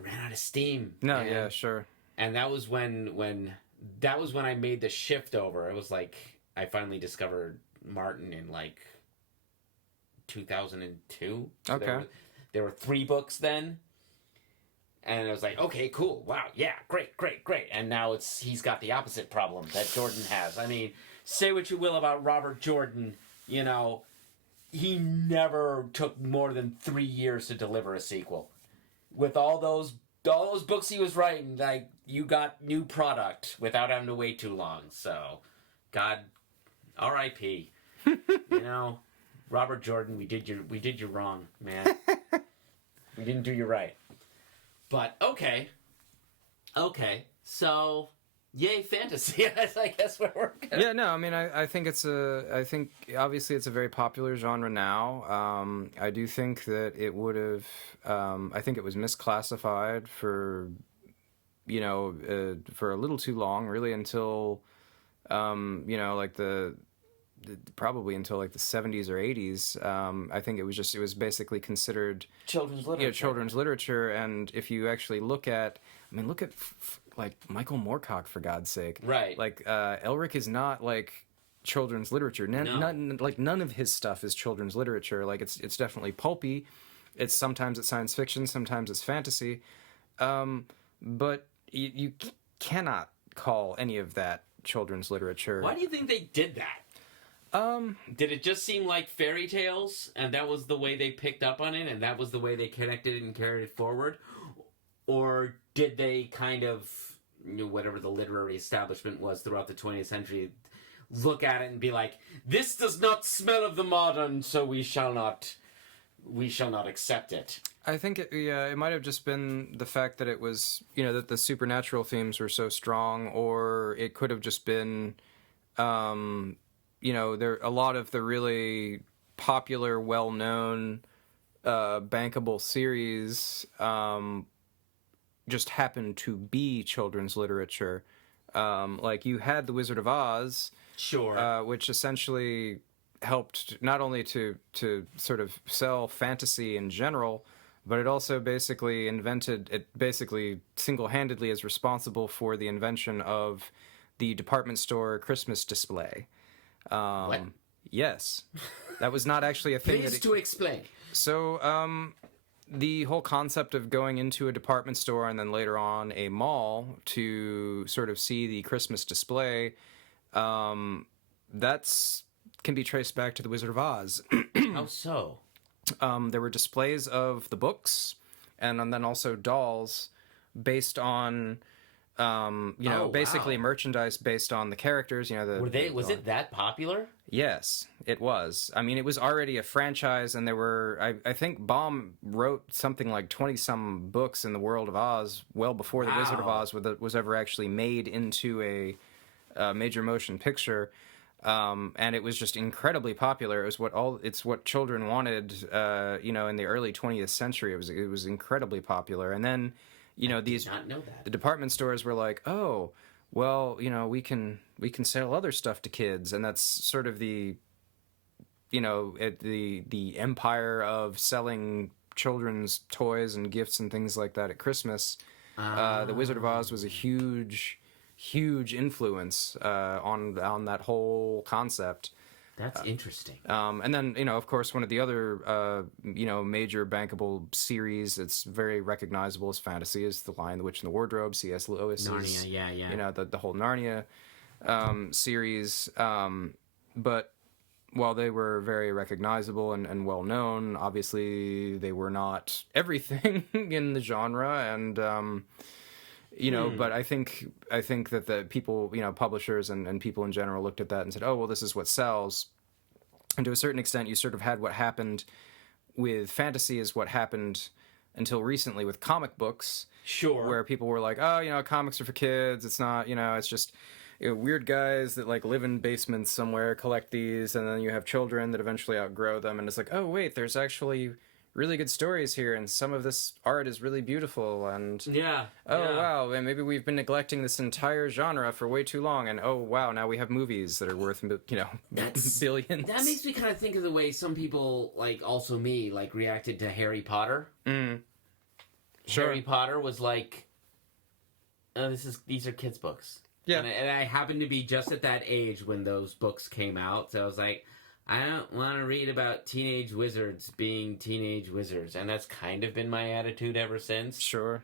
ran out of steam. No, yeah, sure. And that was when I made the shift over. It was like I finally discovered Martin in like 2002. So okay. There were 3 books then. And I was like, okay, cool. Wow, yeah, great. And now he's got the opposite problem that Jordan has. I mean, say what you will about Robert Jordan, he never took more than 3 years to deliver a sequel. With all those books he was writing, like, you got new product without having to wait too long. So, God, R.I.P. Robert Jordan, we did you wrong, man. We didn't do you right. But okay, so. Yay, fantasy! I guess where we're going. Yeah, no, I mean, I think obviously it's a very popular genre now. I do think that it would have. I think it was misclassified for a little too long, really, until like probably until like the 70s or 80s. I think it was basically considered children's literature. Children's literature, and if you actually look at like Michael Moorcock, for God's sake. Right. Like, Elric is not like children's literature. None of his stuff is children's literature. Like, it's definitely pulpy. Sometimes it's science fiction, sometimes it's fantasy. But you cannot call any of that children's literature. Why do you think they did that? Did it just seem like fairy tales, and that was the way they picked up on it, and that was the way they connected it and carried it forward? Or did they kind of, whatever the literary establishment was throughout the 20th century, look at it and be like, this does not smell of the modern, so we shall not accept it? I think it might have just been the fact that it was, that the supernatural themes were so strong, or it could have just been, there a lot of the really popular, well-known, bankable series, just happened to be children's literature. Like, you had The Wizard of Oz, sure, which essentially helped not only to sort of sell fantasy in general, but it also basically single-handedly is responsible for the invention of the department store Christmas display. What? Yes, that was not actually a thing. Please to explain. So, the whole concept of going into a department store and then later on a mall to sort of see the Christmas display, that's can be traced back to the Wizard of Oz. How so? There were displays of the books, and then also dolls based on, basically wow. merchandise based on the characters. Was it that popular? Yes, it was. I mean, it was already a franchise, and there were, I think Baum wrote something like 20-some books in the world of Oz well before the Wizard of Oz was ever actually made into a major motion picture. And it was just incredibly popular. It's what children wanted, in the early 20th century. It was incredibly popular. And then, I did not know that. the department stores were like, oh, well, we can sell other stuff to kids, and that's sort of the empire of selling children's toys and gifts and things like that at Christmas. The Wizard of Oz was a huge influence on that whole concept. That's interesting. And then, of course, one of the other, major bankable series that's very recognizable as fantasy is The Lion, the Witch, and the Wardrobe, C.S. Lewis's. Narnia, yeah. The whole Narnia series. But while they were very recognizable and well-known, obviously they were not everything in the genre, and... but I think that the people, publishers and people in general looked at that and said, oh, well, this is what sells. And to a certain extent, you sort of had what happened with fantasy is what happened until recently with comic books. Sure. Where people were like, oh, comics are for kids. It's not, it's just weird guys that like live in basements somewhere, collect these. And then you have children that eventually outgrow them. And it's like, oh, wait, there's actually... really good stories here, and some of this art is really beautiful, and wow, and maybe we've been neglecting this entire genre for way too long, and oh wow, now we have movies that are worth billions. That makes me kind of think of the way some people, like also me, like reacted to Harry Potter. Sure. Harry Potter was like, oh, these are kids' books. Yeah, and I happened to be just at that age when those books came out, so I was like, I don't want to read about teenage wizards being teenage wizards. And that's kind of been my attitude ever since. Sure.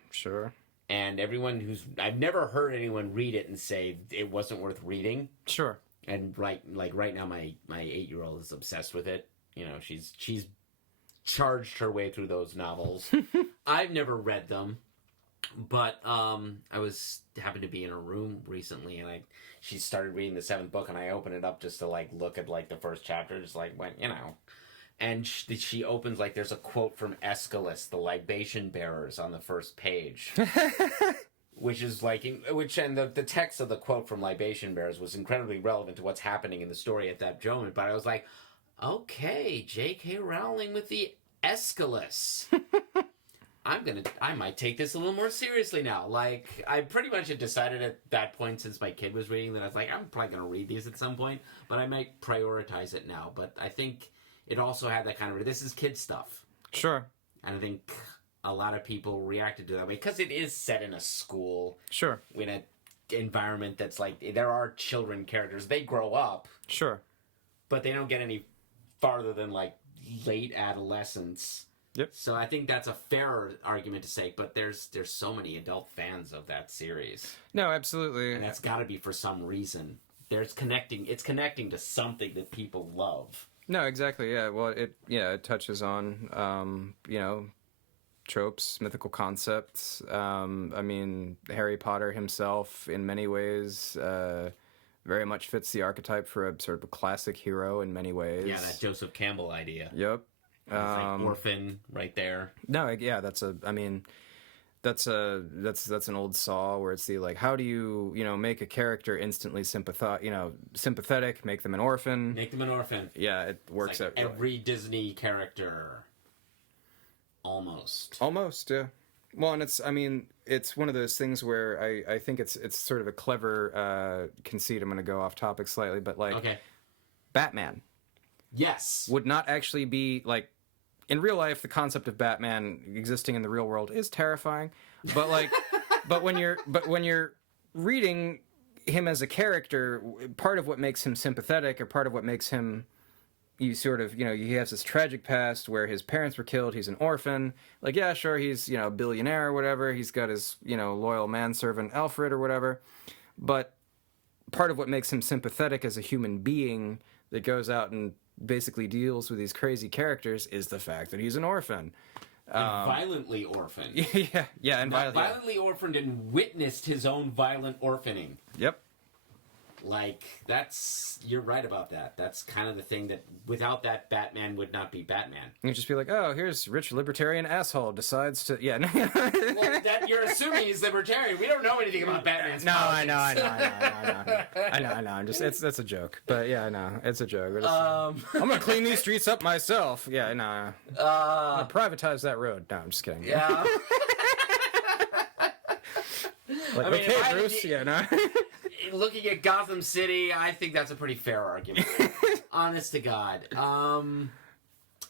And I've never heard anyone read it and say it wasn't worth reading. Sure. And right now, my 8-year-old is obsessed with it. She's charged her way through those novels. I've never read them. But I happened to be in a room recently, and she started reading the 7th book, and I opened it up just to look at the first chapter, just and she opens there's a quote from Aeschylus, the libation bearers, on the first page, which is the text of the quote from libation bearers was incredibly relevant to what's happening in the story at that moment. But I was like, okay, J.K. Rowling with the Aeschylus. I might take this a little more seriously now. I pretty much had decided at that point, since my kid was reading, that I was like, I'm probably going to read these at some point, but I might prioritize it now. But I think it also had that kind of, this is kid stuff. Sure. And I think a lot of people reacted to that way, because it is set in a school. Sure. In an environment that's there are children characters. They grow up. Sure. But they don't get any farther than, late adolescence. Yep. So I think that's a fair argument to say, but there's so many adult fans of that series. No, absolutely. And that's got to be for some reason. It's connecting to something that people love. No, exactly. Yeah. Well, it touches on tropes, mythical concepts. Harry Potter himself, in many ways, very much fits the archetype for a sort of a classic hero in many ways. Yeah, that Joseph Campbell idea. Yep. Orphan right there. No, yeah, that's an old saw where it's the how do you make a character instantly sympathetic, make them an orphan. Yeah, it works out. Every Disney character, almost, yeah. Well, and it's one of those things where I think it's sort of a clever conceit. I'm going to go off topic slightly, but okay. Batman. Yes. Would not actually be in real life, the concept of Batman existing in the real world is terrifying. But but when you're reading him as a character, part of what makes him sympathetic, or part of what makes him, you sort of, he has this tragic past where his parents were killed, he's an orphan. Like, yeah, sure, he's, a billionaire or whatever, he's got his, loyal manservant Alfred or whatever, but part of what makes him sympathetic as a human being that goes out and basically deals with these crazy characters is the fact that he's an orphan. And violently orphaned. Yeah, and violently orphaned and witnessed his own violent orphaning. Yep. Like, you're right about that. That's kind of the thing that, without that, Batman would not be Batman. You'd just be like, oh, here's rich libertarian asshole decides to, well, that you're assuming he's libertarian. We don't know anything about Batman's politics. I know. I'm just, that's a joke. But yeah, I know, it's a joke. I'm gonna clean these streets up myself. Yeah, no. I'm gonna privatize that road. No, I'm just kidding. Yeah. Like, okay, Bruce. Yeah, no. Looking at Gotham City, I think that's a pretty fair argument. Honest to God.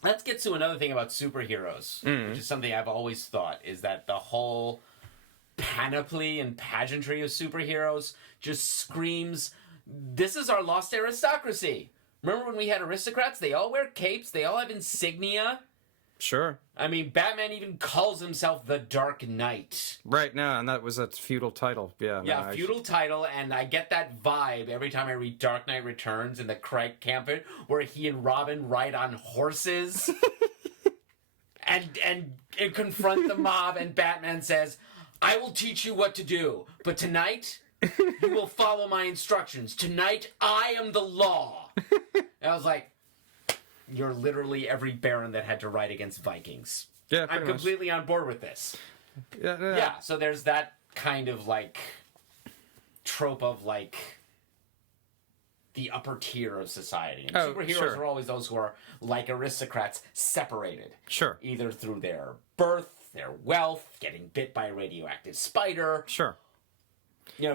Let's get to another thing about superheroes, which is something I've always thought, is that the whole panoply and pageantry of superheroes just screams, this is our lost aristocracy. Remember when we had aristocrats? They all wear capes, they all have insignia. Sure. I mean, Batman even calls himself the Dark Knight. Right, now, and that was a feudal title. Yeah, feudal title, and I get that vibe every time I read Dark Knight Returns in the Craig Campbell, where he and Robin ride on horses and confront the mob, and Batman says, I will teach you what to do, but tonight, you will follow my instructions. Tonight, I am the law. And I was like, you're literally every baron that had to ride against Vikings. Yeah, I'm completely on board with this. Yeah, so there's that kind of, like, trope of, like, the upper tier of society. And superheroes are always those who are, like aristocrats, separated. Sure. Either through their birth, their wealth, getting bit by a radioactive spider. Sure.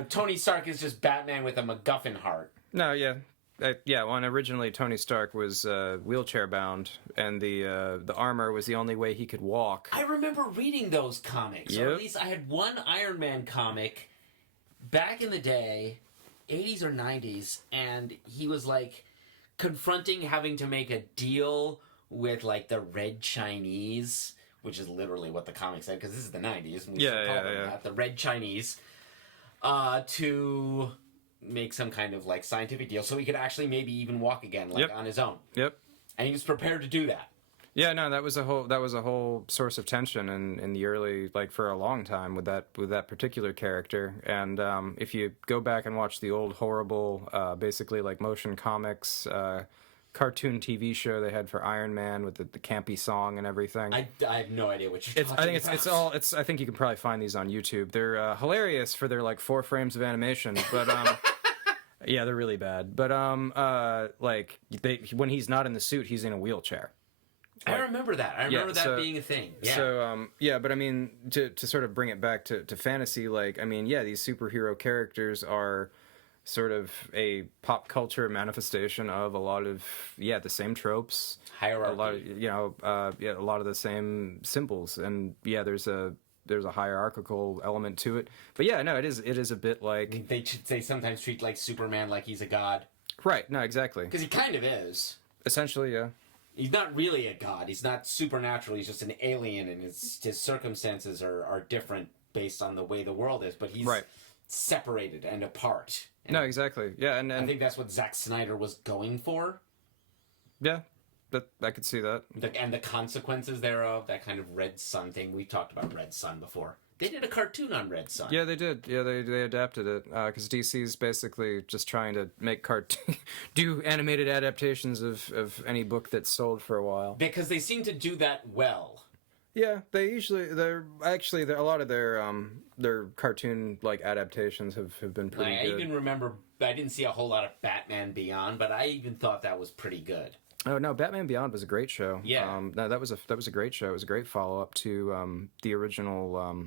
Tony Stark is just Batman with a MacGuffin heart. No, yeah. And originally Tony Stark was wheelchair bound, and the armor was the only way he could walk. I remember reading those comics. Yep. Or at least I had one Iron Man comic back in the day, 80s or 90s, and he was like confronting having to make a deal with like the Red Chinese, which is literally what the comic said, because this is the 90s. And we still call them that, the Red Chinese, to make some kind of like scientific deal so he could actually maybe even walk again, like on his own. Yep. And he was prepared to do that. Yeah, no, that was a whole source of tension in the early, like, for a long time with that particular character. And if you go back and watch the old horrible, basically like motion comics, cartoon TV show they had for Iron Man with the campy song and everything. I have no idea what you're talking about. I think you can probably find these on YouTube. They're hilarious for their like 4 frames of animation, but yeah, they're really bad. But like when he's not in the suit, he's in a wheelchair. I remember that. I remember that being a thing. Yeah. So but I mean, to sort of bring it back to fantasy, like, I mean, yeah, these superhero characters are sort of a pop culture manifestation of a lot of the same tropes, hierarchy, a lot of a lot of the same symbols, and there's a hierarchical element to it. But yeah, no, it is a bit like they sometimes treat like Superman like he's a god. Right. No, exactly. Because he kind of is. Essentially, yeah. He's not really a god. He's not supernatural. He's just an alien, and his circumstances are different based on the way the world is. But he's separated and apart. And no, exactly. Yeah, and I think that's what Zack Snyder was going for. Yeah, I could see that. And the consequences thereof, that kind of Red Sun thing. We talked about Red Sun before. They did a cartoon on Red Sun. Yeah, they did. Yeah, they adapted it because DC's basically just trying to make do animated adaptations of any book that's sold for a while. Because they seem to do that well. Yeah, they're a lot of their cartoon like adaptations have been pretty good. I even remember I didn't see a whole lot of Batman Beyond, but I even thought that was pretty good. Oh no, Batman Beyond was a great show. Yeah, no, that was a great show. It was a great follow up to the original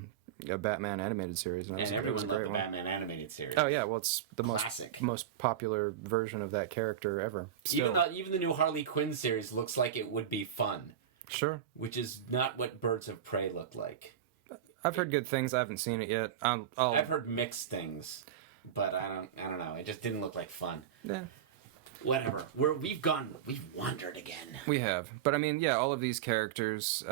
Batman animated series, and everyone loved the Batman animated series. Oh yeah, well it's the classic, most popular version of that character ever. Still. Even the new Harley Quinn series looks like it would be fun. Sure. Which is not what Birds of Prey looked like. I've heard good things. I haven't seen it yet. I've heard mixed things. but I don't know. It just didn't look like fun. Yeah. Whatever. We've wandered again. We have. But I mean, yeah, all of these characters,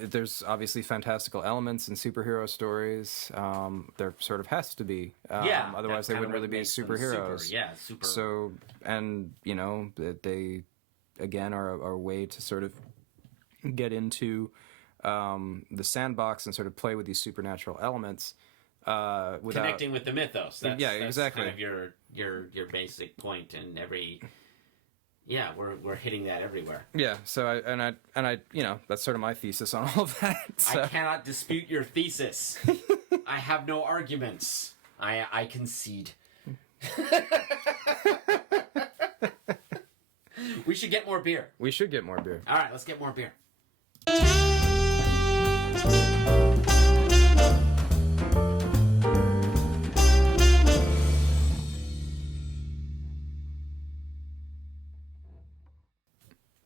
there's obviously fantastical elements in superhero stories. There sort of has to be. Otherwise they wouldn't really be superheroes. Super. So, and, they, again, are a way to sort of get into the sandbox and sort of play with these supernatural elements. Without connecting with the mythos. That's exactly. Kind of your basic point, and we're hitting that everywhere. Yeah. So I that's sort of my thesis on all of that. So. I cannot dispute your thesis. I have no arguments. I concede. We should get more beer. We should get more beer. All right, let's get more beer.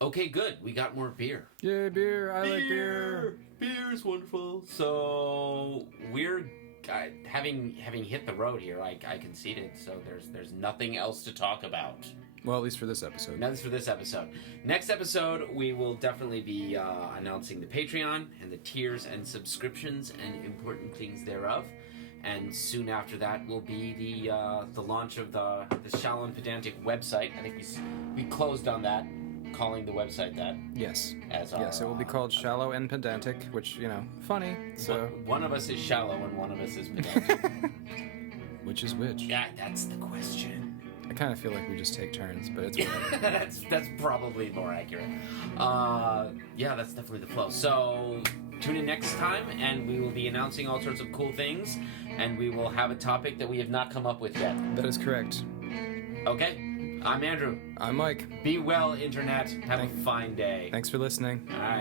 Okay, good. We got more beer. Yay, beer. I like beer. Beer is wonderful. So we're having hit the road here. I conceded. So there's nothing else to talk about. Well, at least for this episode. That's for this episode. Next episode, we will definitely be announcing the Patreon and the tiers and subscriptions and important things thereof. And soon after that will be the launch of the Shallow and Pedantic website. I think we closed on that, calling the website that. Yes. Yes, it will be called Shallow and Pedantic, which, funny. So one of us is shallow and one of us is pedantic. Which is which? Yeah, that's the question. I kind of feel like we just take turns, but it's whatever. that's probably more accurate. That's definitely the flow. So tune in next time, and we will be announcing all sorts of cool things, and we will have a topic that we have not come up with yet. That is correct. Okay, I'm Andrew. I'm Mike. Be well, Internet. Have a fine day. Thanks for listening. All right.